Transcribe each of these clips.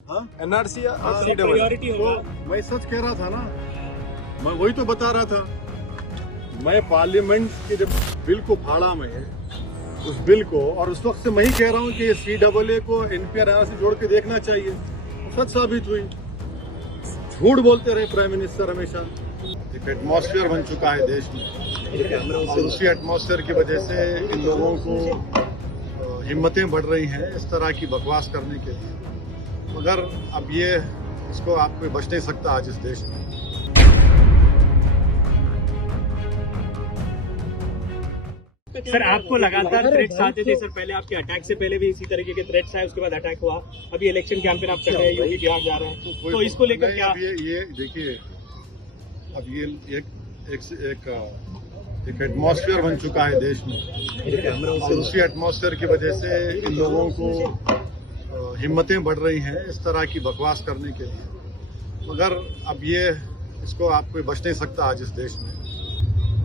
हाँ? एनआरसी या हाँ, प्रायोरिटी होगा। तो मैं सच कह रहा था ना, मैं वही तो बता रहा था। मैं पार्लियामेंट के जब बिल को फाड़ा मैं उस बिल को, और उस वक्त से मैं ही कह रहा हूँ कि CAA को NPR से जोड़ के देखना चाहिए। सच साबित हुई। झूठ बोलते रहे प्राइम मिनिस्टर हमेशा। एक एटमॉस्फेयर बन चुका है देश में, और उसी एटमॉस्फेयर की वजह से इन लोगों को हिम्मतें बढ़ रही हैं इस तरह की बकवास करने के लिए। मगर अब ये इसको आप कोई बच नहीं सकता आज इस देश में। सर आपको लगातार थ्रेट्स आते थे सर, पहले आपके अटैक से पहले भी इसी तरीके के थ्रेट्स आए, उसके बाद अटैक हुआ, अभी इलेक्शन कैंपेन आप कर रहे हैं, यूपी बिहार जा रहे हैं, तो इसको लेकर क्या? अब ये देखिए, अब ये एक एटमॉस्फेयर बन चुका है देश में, और उसी एटमॉस्फेयर की वजह से इन लोगों को हिम्मतें बढ़ रही हैं इस तरह की बकवास करने के लिए। मगर अब ये इसको आप कोई बच नहीं सकता आज इस देश में।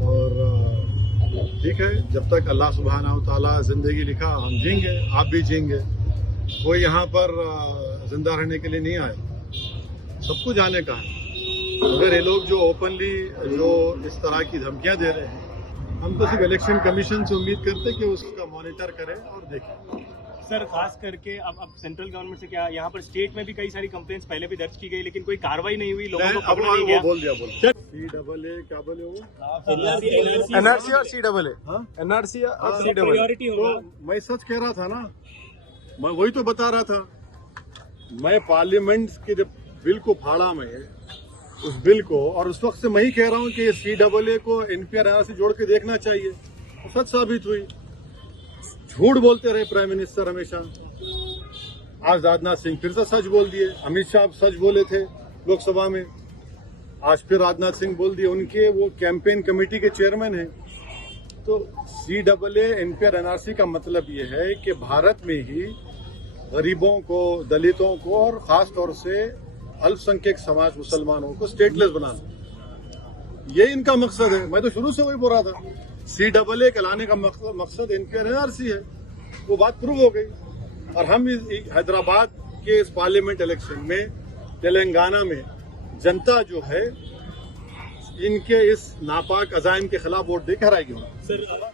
और ठीक है, जब तक अल्लाह सुब्हानहू तआला जिंदगी लिखा हम जीएंगे, आप भी जीएंगे। कोई यहाँ पर जिंदा रहने के लिए नहीं आए, सबको जाने का है। अगर ये लोग जो ओपनली जो इस तरह की धमकियां दे रहे हैं, हम तो सिर्फ इलेक्शन कमीशन से उम्मीद करते हैं कि उसका मॉनिटर करें और देखें। सर खास करके अब सेंट्रल गवर्नमेंट से क्या, यहाँ पर स्टेट में भी कई सारी कंप्लेंट्स पहले भी दर्ज की गई, लेकिन कोई कार्रवाई नहीं हुई, लोगों को अब पकड़ा नहीं वो गया। बोल दिया CAA क्या बोले वो? एनआरसी और CAA, हाँ? एनआरसी या CAA। प्रायोरिटी होगा। तो मैं सच कह रहा था ना, मैं वही तो बता रहा था। मैं पार्लियामेंट के जब बिल को फाड़ा मैं उस बिल को, और उस वक्त से मैं ही कह रहा हूँ कि CAA को NPR से जोड़ के देखना चाहिए। सच साबित हुई। झूठ बोलते रहे प्राइम मिनिस्टर हमेशा। आज राजनाथ सिंह फिर से सच बोल दिए। अमित शाह सच बोले थे लोकसभा में, आज फिर राजनाथ सिंह बोल दिए। उनके वो कैंपेन कमेटी के चेयरमैन हैं। तो CAA NPR NRC का मतलब ये है कि भारत में ही गरीबों को, दलितों को, और खास तौर से अल्पसंख्यक समाज मुसलमानों को स्टेटलेस बनाना, ये इनका मकसद है। मैं तो शुरू से वही बोल रहा था। CAA के लाने का मकसद NPR NRC है। वो बात प्रूव हो गई। और हम हैदराबाद के इस पार्लियामेंट इलेक्शन में, तेलंगाना में जनता जो है इनके इस नापाक अजाइम के खिलाफ वोट देकर हराएगी। सर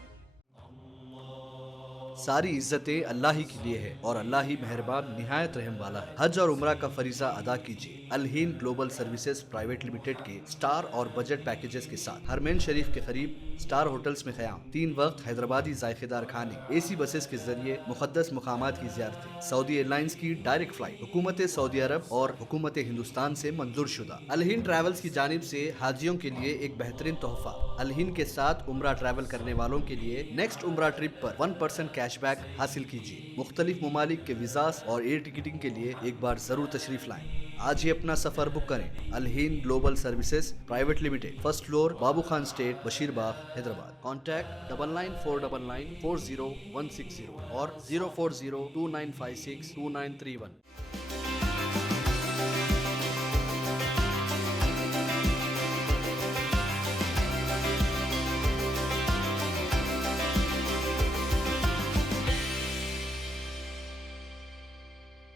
सारी इज्जतें अल्लाह ही के लिए है और अल्लाह ही मेहरबान निहायत रहम वाला है। हज और उम्रा का फरीजा अदा कीजिए Al Hind Global Services Private Limited के स्टार और बजट पैकेजेस के साथ। हरमैन शरीफ के करीब स्टार होटल्स में क़याम, 3 वक्त हैदराबादी जायकेदार खाने, AC बसेस के जरिए मुकद्दस मुकामात की ज़ियारतें, सऊदी एयरलाइंस की डायरेक्ट फ्लाइट, हुकूमत सऊदी अरब और हुकूमत हिंदुस्तान से मंजूर शुदा। अल हिंद ट्रैवल्स की जानिब से हाजियों के लिए एक बेहतरीन तोहफा। अल हिंद के साथ उम्रा ट्रैवल करने वालों के लिए नेक्स्ट उम्रा ट्रिप पर 1% कैशबैक हासिल कीजिए। मुख्तलिफ ममालिक के वीज़ास और एयर टिकटिंग के लिए एक बार जरूर तशरीफ लाएं। आज ही अपना सफर बुक करें। Al Hind Global Services Private Limited, first floor, Babu Khan estate, Basheerbagh, Hyderabad. Contact 9949940160 और 04029562931।